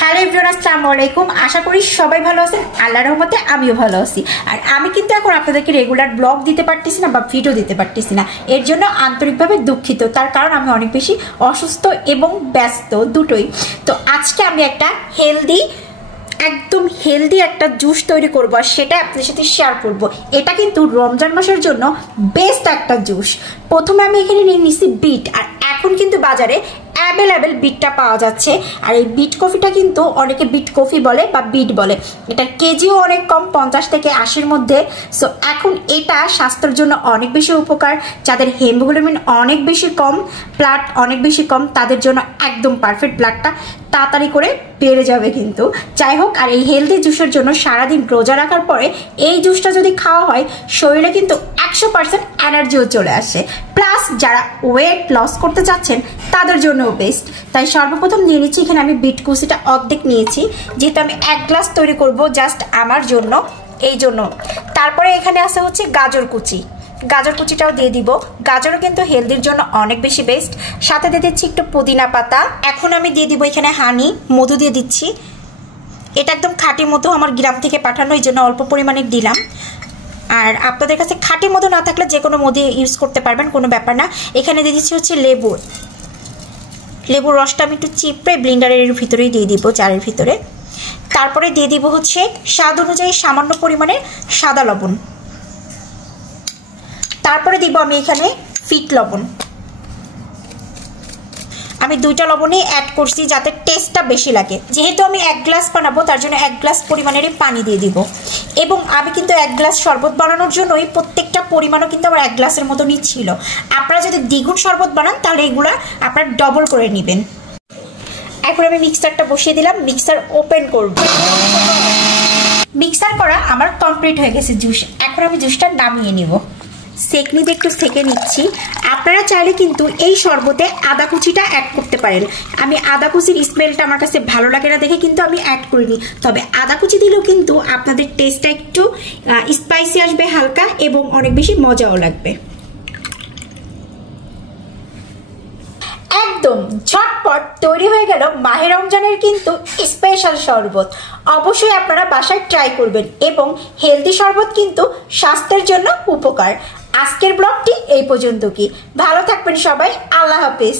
Hello everyone, আসসালামু আলাইকুম। আশা করি সবাই ভালো আছেন। আল্লাহর রহমতে আমিও ভালো আছি। আর আমি কিন্তু এখন আপনাদেরকে রেগুলার ব্লগ দিতে পারতেছি না বা ভিডিও দিতে পারতেছি না, এর জন্য আন্তরিকভাবে দুঃখিত। তার কারণ আমি অনেক বেশি অসুস্থ এবং ব্যস্ত, দুটোই। তো আজকে আমি একটা একদম হেলদি একটা জুস তৈরি করবো, আর সেটা আপনাদের সাথে শেয়ার করব। এটা কিন্তু রমজান মাসের জন্য বেস্ট একটা জুস। প্রথমে আমি এখানে নিয়ে নিচ্ছি বিট, আর এখন কিন্তু বাজারে অ্যাভেলেবেল বিটটা পাওয়া যাচ্ছে। আর এই বিট কফিটা কিন্তু অনেকে বিট কফি বলে বা বিট বলে। এটার কেজিও অনেক কম, 50 থেকে 80-র মধ্যে। সো এখন এটা স্বাস্থ্যের জন্য অনেক বেশি উপকার। যাদের হিমোগ্লোবিন অনেক বেশি কম, ব্লাড অনেক বেশি কম, তাদের জন্য একদম পারফেক্ট। ব্লাডটা তাড়াতাড়ি করে বেড়ে যাবে কিন্তু। যাই হোক, আর এই হেলদি জুসের জন্য সারাদিন রোজা রাখার পরে এই জুসটা যদি খাওয়া হয়, শরীরে কিন্তু 100% এনার্জিও চলে আসে। প্লাস যারা ওয়েট লস করতে চাচ্ছেন তাদের জন্য বেস্ট। তাই সর্বপ্রথম নিয়ে নিচ্ছি এখানে আমি বিট কুচিটা অর্ধেক নিয়েছি, যেহেতু আমি 1 গ্লাস তৈরি করব জাস্ট আমার জন্য, এই জন্য। তারপরে এখানে আছে হচ্ছে গাজর কুচি, গাজর কুচিটাও দিয়ে দিব। গাজরও কিন্তু হেলদির জন্য অনেক বেশি বেস্ট। সাথে দিয়ে দিচ্ছি একটু পুদিনা পাতা। এখন আমি দিয়ে দিব এখানে হানি, মধু দিয়ে দিচ্ছি। এটা একদম খাঁটি মধু, আমার গ্রাম থেকে পাঠানো, এই জন্য অল্প পরিমাণে দিলাম। আর আপনাদের কাছে খাঁটি মধু না থাকলে যে কোনো মধু ইউজ করতে পারবেন, কোনো ব্যাপার না। এখানে দিয়ে দিচ্ছি হচ্ছে লেবুর রসটা আমি একটু চিপড়ে ব্লেন্ডারের ভিতরেই দিয়ে দিব, জারের ভিতরে। তারপরে দিয়ে দিব হচ্ছে স্বাদ অনুযায়ী সামান্য পরিমাণে সাদা লবণ। তারপরে দিব আমি এখানে ফিট লবণ। আমি 2টা লবণই অ্যাড করছি যাতে টেস্টটা বেশি লাগে। যেহেতু আমি 1 গ্লাস বানাবো, তার জন্য 1 গ্লাস পরিমাণেরই পানি দিয়ে দিব। এবং আমি কিন্তু 1 গ্লাস শরবত বানানোর জন্যই প্রত্যেকটা পরিমাণও কিন্তু আমার 1 গ্লাসের মতো নিচ্ছিল। আপনারা যদি দ্বিগুণ শরবত বানান তাহলে এগুলা আপনারা ডবল করে নেবেন। এখন আমি মিক্সারটা বসিয়ে দিলাম, মিক্সার ওপেন করব। মিক্সার করা আমার কমপ্লিট হয়ে গেছে জুস। এখন আমি জুসটা নামিয়ে নিব। সেকনিতে একটু সেকে নিচ্ছি। আপনারা চাইলে কিন্তু এই শরবতে আদা কুচিটা অ্যাড করতে পারেন। আমি আদা কুচির স্মেলটা আমার কাছে ভালো লাগে না দেখে কিন্তু আমি অ্যাড করিনি। তবে আদা কুচি দিলেও কিন্তু আপনাদের টেস্টটা একটু স্পাইসি আসবে হালকা, এবং অনেক বেশি মজাও লাগবে। একদম ঝটপট তৈরি হয়ে গেল মাহে রমজানের কিন্তু স্পেশাল শরবত। অবশ্যই আপনারা বাসায় ট্রাই করবেন, এবং হেলদি শরবত কিন্তু স্বাস্থ্যের জন্য উপকার। আজকের ব্লগটি এই পর্যন্ত। কি ভালো থাকবেন সবাই, আল্লাহ হাফেজ।